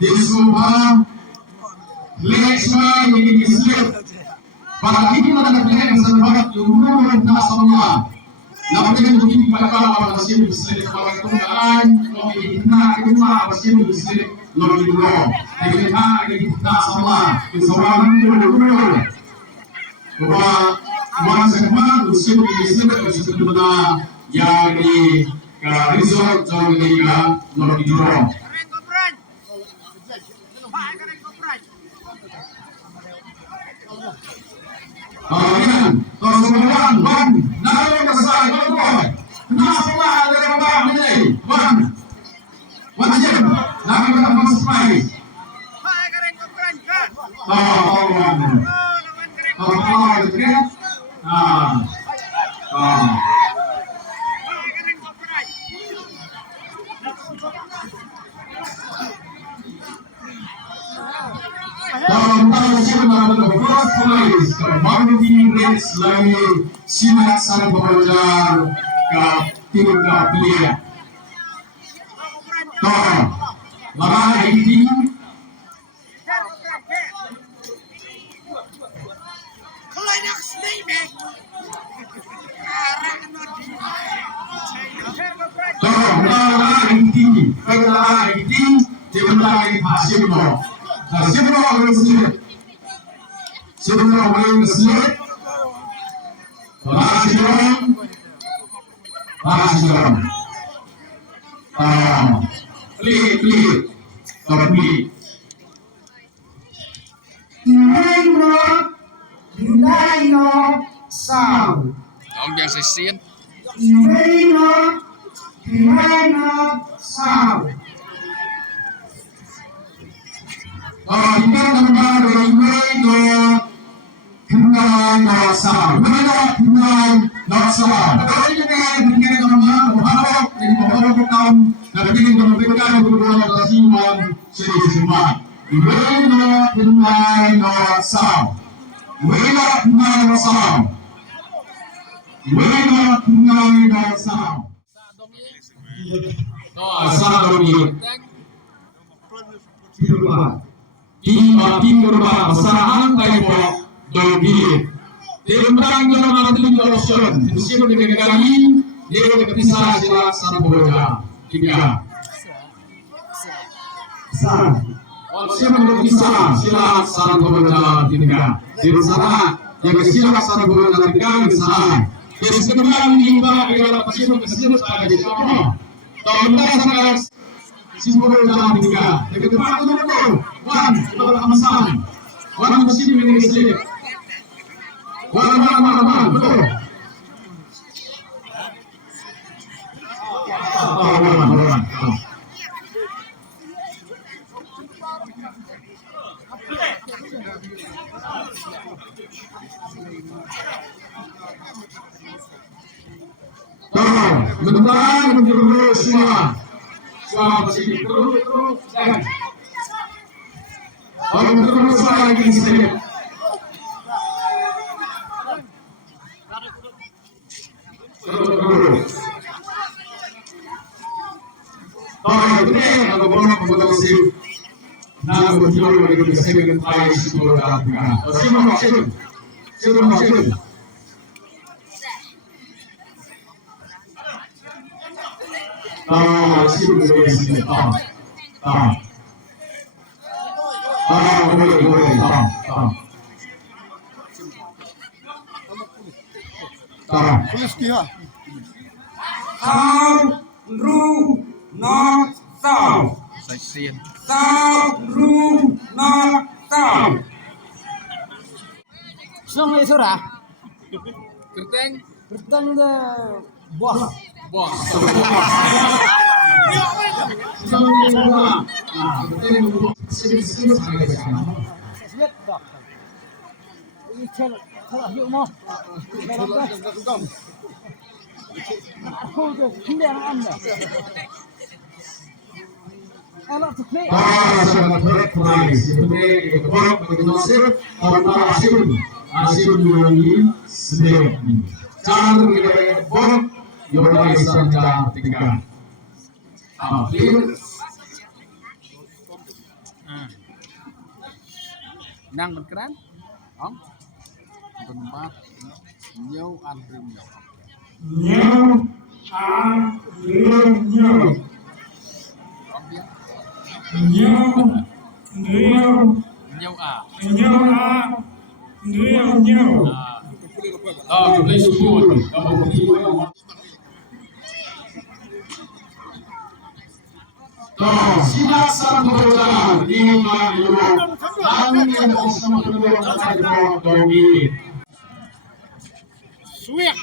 di semua leksa ini diselip pada ini ada yang sebab umum nasional namun begini pada masih diselip kalau itu lain lebih nak itu masih diselip lebih dulu jadi ini kita sama kesemuanya dulu bahwa semua usul diselip sebetulnya yang di resort jauh lebih dulu. Kemudian, kemudian, naik ke saya, kenapa ada orang ini? Wajib, naik ke maspai. Lagi simak sang pengajar ke tim kaplia. Toh, marah ini. Toh, marah ini. Marah ini. Dibentai hasil mo. Hasil mo ang slip. Hasil mo ang slip. Masih Please. Dino, sound. Ông giang sẽ xiên. Dino, sound. Kita kembali Dino. Kenal sound. Kenal sound. Kalau ini bikin nama muharram, ini muharram kaum. Nah, bikin kemerdekaan berdua Rasulullah semua. Kenal sound. Kenal sound. Kenal sound. Timur pasangan tempo dogi. Tembang yang nanti option. Musim dengan kali dia berpisah sila samboja. 3. Musim berpisah sila samboja 3. Di sana yang sila samboja 3 di sana. Di sebelah lima adalah musim ada di sana. Tahun sana samboja 3. Yang kedua itu 1 amasan. 1 musim ini One, betul. Bentar menjurus semua bersih terus dan terus lagi sedikit. Ako po magpapalasi na magpapalasi na magpapalasi tayo siguro natin ka. Sino mo. Sino North South. South Room North South. Song itu dah. Kerteng dah bos. Ini kalau yuk mau. Aku tu kendaraan dah. Elok tu play. Sangat berat price. Sebenarnya orang mengenasir orang asing mengulangi sedih. Cara kita borok yang berkaitan dengan tinggal. Akhir Nang berkeran? Om? Tempat nhiều ăn rừng nhiều. Nhiều ăn rừng nhiều. Om biết? Nhiều nhiều Nhiều à? nhiều ăn nhiều. kita boleh sebut kalau begitu. Silat satu berjalan lima euro. Kami yang bersama kedua kita domi. Sweet.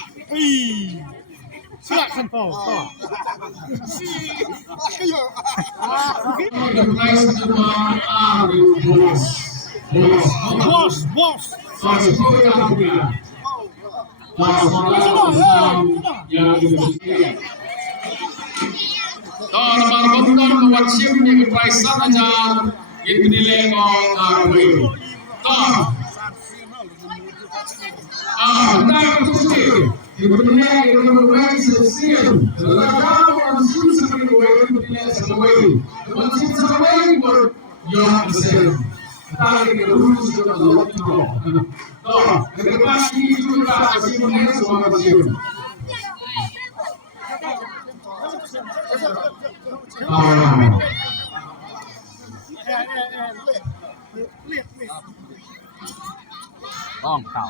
Sweet kan po. The price kedua bos. Boss. Sepuluh rupiah. Yang demikian. Nomor kontor membuat siapnya ke price 1,000 itu nilai kau hendak betul itu nilai itu bermain sesuatu kalau masih sampai itu nilai sampai masih sampai baru yang besar tapi dulu sudah lalu lepas itu masih mengenai semua masih Om kau.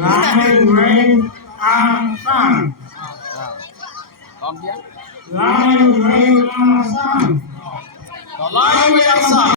Lại người ăn sang. Om dia? Lại người ăn sang. Lain yang sah.